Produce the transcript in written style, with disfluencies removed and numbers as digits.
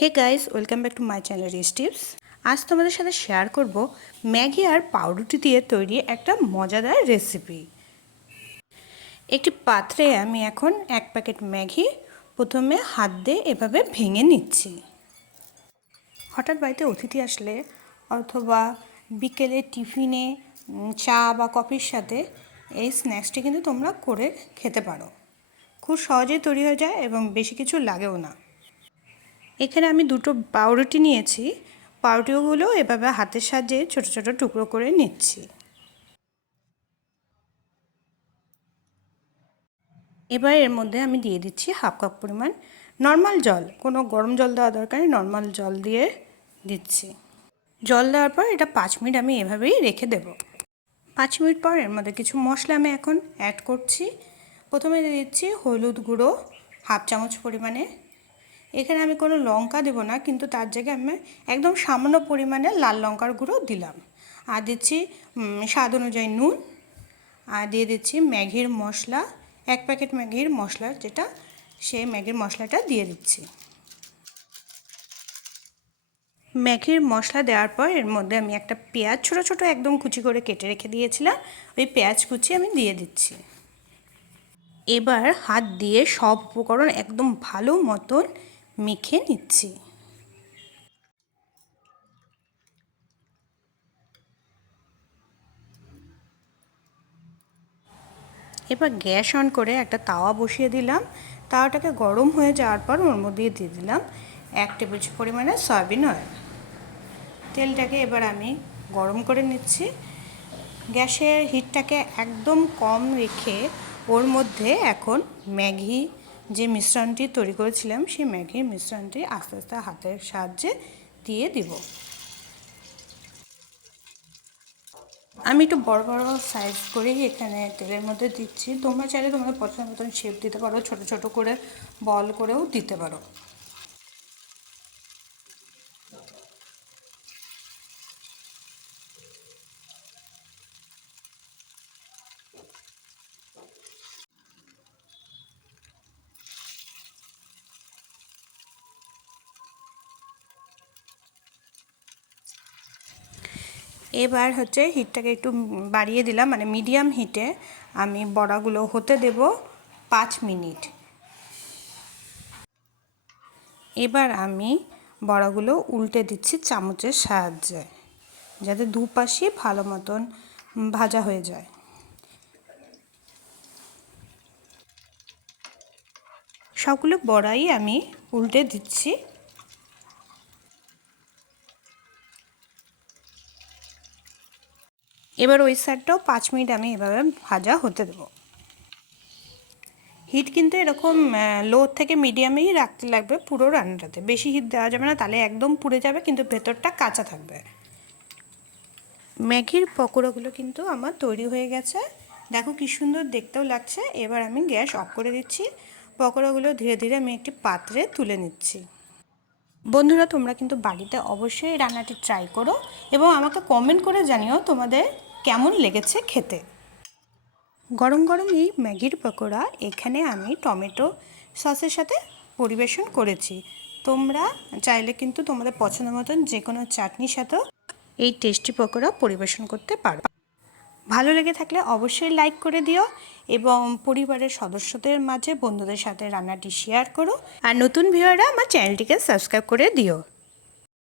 Hey guys, welcome back to my channel RitzTipz। আজ তোমাদের সাথে শেয়ার করব ম্যাগি আর পাউরুটি দিয়ে তৈরি একটা মজাদার রেসিপি। একটি পাত্রে আমি এখন 1 প্যাকেট ম্যাগি প্রথমে হাত দিয়ে এভাবে ভেঙে নিচ্ছি। হঠাৎ বাড়িতে অতিথি আসলে অথবা বিকেলে টিফিনে চা বা কফির সাথে এই স্ন্যাক্সটি কিন্তু তোমরা করে খেতে পারো। খুব সহজেই তৈরি হয়ে যায় এবং বেশি কিছু লাগেও না। এখানে আমি দুটো পাউরুটি নিয়েছি। পাউরুটিগুলো এভাবে হাতের সাহায্যে ছোট ছোট টুকরো করে নিচ্ছি। এবার এর মধ্যে আমি দিয়ে দিচ্ছি হাফ কাপ পরিমাণ নর্মাল জল। কোনো গরম জল দেওয়া দরকার নেই, নর্মাল জল দিয়ে দিচ্ছি। জল দেওয়ার পর এটা 5 মিনিট আমি এভাবেই রেখে দেব। 5 মিনিট পর এর মধ্যে কিছু মশলা আমি এখন অ্যাড করছি। প্রথমে দিয়ে দিচ্ছি হলুদ গুঁড়ো হাফ চামচ পরিমাণে। এখানে আমি কোনো লঙ্কা দেব না, কিন্তু তার জায়গায় আমি একদম সামান্য পরিমাণে লাল লঙ্কার গুঁড়ো দিলাম। আর দিচ্ছি স্বাদ অনুযায়ী নুন। আর দিয়ে দিচ্ছি ম্যাগির মশলা, 1 প্যাকেট ম্যাগির মশলা যেটা, সেই ম্যাগির মশলাটা দিয়ে দিচ্ছি। ম্যাগির মশলা দেওয়ার পর এর মধ্যে আমি একটা পেঁয়াজ ছোট ছোট একদম কুচি করে কেটে রেখে দিয়েছিলাম, ওই পেঁয়াজ কুচি আমি দিয়ে দিচ্ছি। এবার হাত দিয়ে সব উপকরণ একদম ভালো মতন মেখে নিচ্ছি। এবার গ্যাস অন করে একটা তাওয়া বসিয়ে দিলাম। তাওয়াটাকে গরম হয়ে যাওয়ার পর ওর মধ্যে দিয়ে দিলাম 1 টেবিল পরিমাণে সয়াবিন অয়েল। তেলটাকে এবার আমি গরম করে নিচ্ছি। গ্যাসের হিটটাকে একদম কম রেখে ওর মধ্যে এখন ম্যাগি যে মিশ্রণটি তৈরি করেছিলাম সেই ম্যাগির মিশ্রণটি আস্তে আস্তে হাতের সাহায্যে দিয়ে দিব। আমি একটু বড় বড় সাইজ করেই এখানে তেলের মধ্যে দিচ্ছি। তোমরা চাইলে তোমাদের পছন্দ মতন শেপ দিতে পারো, ছোট ছোট করে বল করেও দিতে পারো। এবার হচ্ছে হিটটাকে একটু বাড়িয়ে দিলাম, মানে মিডিয়াম হিটে আমি বড়াগুলো হতে দেব 5 মিনিট। এবার আমি বড়াগুলো উল্টে দিচ্ছি চামচের সাহায্যে, যাতে দুপাশে ভালো মতন ভাজা হয়ে যায়। সবগুলো বড়াই আমি উল্টে দিচ্ছি। এবার ওই সাইডটাও 5 মিনিট আমি এভাবে ভাজা হতে দেবো। হিট কিন্তু এরকম লো থেকে মিডিয়ামেই রাখতে লাগবে পুরো রান্নাটাতে। বেশি হিট দেওয়া যাবে না, তাহলে একদম পুড়ে যাবে কিন্তু ভেতরটা কাঁচা থাকবে। ম্যাগির পকোড়াগুলো কিন্তু আমার তৈরি হয়ে গেছে, দেখো কি সুন্দর দেখতেও লাগছে। এবার আমি গ্যাস অফ করে দিচ্ছি। পকোড়াগুলো ধীরে ধীরে আমি একটি পাত্রে তুলে নিচ্ছি। বন্ধুরা, তোমরা কিন্তু বাড়িতে অবশ্যই রান্নাটি ট্রাই করো এবং আমাকে কমেন্ট করে জানিও তোমাদের কেমন লেগেছে খেতে। গরম গরম এই ম্যাগির পকোড়া এখানে আমি টমেটো সসের সাথে পরিবেশন করেছি। তোমরা চাইলে কিন্তু তোমাদের পছন্দ মতন যে কোনো চাটনির সাথেও এই টেস্টি পকোড়া পরিবেশন করতে পারো। ভালো লেগে থাকলে অবশ্যই লাইক করে দিও এবং পরিবারের সদস্যদের মাঝে বন্ধুদের সাথে রান্নাটি শেয়ার করো। আর নতুন ভিউয়াররা আমার চ্যানেলটিকে সাবস্ক্রাইব করে দিও।